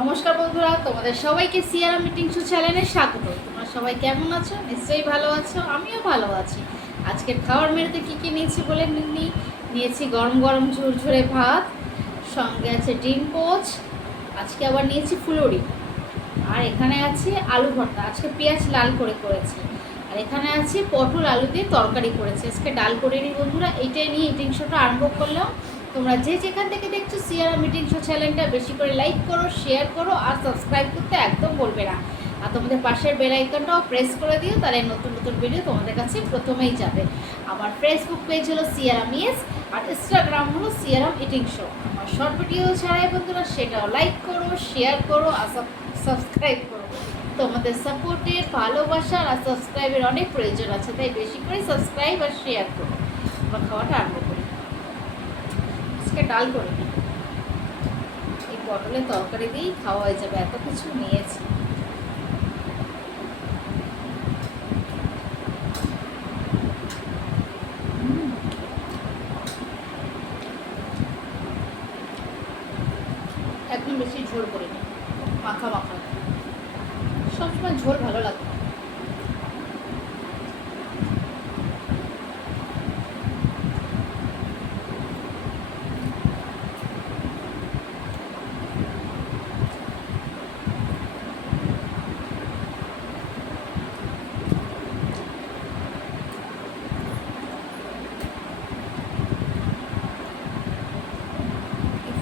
নমস্কার বন্ধুরা, তোমাদের সবাইকে সিয়ারা মিটিং শো চ্যানেলে স্বাগত। তোমরা সবাই কেমন আছো? নিশ্চয়ই ভালো আছো, আমিও ভালো আছি। আজকের খাওয়ার মেনুতে কী কী নিয়েছি বলে নিয়েছি গরম গরম ঝুরঝুরে ভাত, সঙ্গে আছে ডিম পোচ, আজকে আবার নিয়েছি ফুলুরি, আর এখানে আছে আলু ভর্তা, আজকে পেঁয়াজ লাল করে করেছি, আর এখানে আছে পটল আলু দিয়ে তরকারি করেছি। আজকে ডাল করে নিই বন্ধুরা, এইটাই নিয়ে মিটিং শোটা আরম্ভ করলাম। তোমরা যে যেখান থেকে দেখছো সিয়ারা মিটিং শো চ্যানেলটা বেশি করে লাইক করো, শেয়ার করো, আর সাবস্ক্রাইব করতে একদম বলবে না। আর তোমাদের পাশের বেল আইকনটাও প্রেস করে দিও, তাহলে নতুন নতুন ভিডিও তোমাদের কাছে প্রথমেই যাবে। আমার ফেসবুক পেজ হলো সিয়ারাম ইয়েস, আর ইনস্টাগ্রাম হলো সিয়ারাম ইটিং শো। আমার শর্ট ভিডিও ছাড়াই বন্ধুরা সেটাও লাইক করো, শেয়ার করো, আর সাবস্ক্রাইব করো। তোমাদের সাপোর্টের, ভালোবাসার আর সাবস্ক্রাইবের অনেক প্রয়োজন আছে, তাই বেশি করে সাবস্ক্রাইব আর শেয়ার করো। আমার খাওয়াটা আরম্ভ করি। আজকে ডাল করে নিই, এই পটলের তরকারি দিয়েই খাওয়া হয়ে যাবে, এত কিছু নিয়েছি। একদম বেশি ঝোল করে নিই, মাখা মাখা, সবসময় ঝোল ভালো লাগে।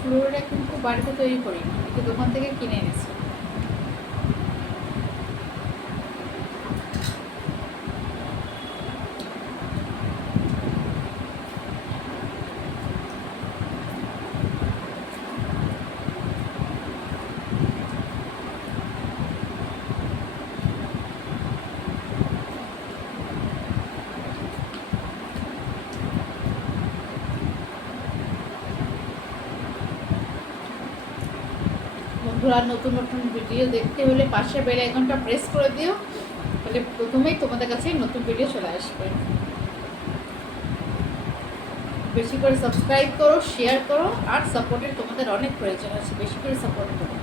ফুলুরিটা কিন্তু বাড়িতে তৈরি করিনি, একটু দোকান থেকে কিনে এনেছি। বন্ধুরা, নতুন নতুন ভিডিও দেখতে হলে পাশের বেল আইকনটা প্রেস করে দিও, তাহলে প্রথমেই তোমাদের কাছে নতুন ভিডিও চলে আসবে। বেশি করে সাবস্ক্রাইব করো, শেয়ার করো, আর সাপোর্টের তোমাদের অনেক প্রয়োজন আছে, বেশি করে সাপোর্ট করো।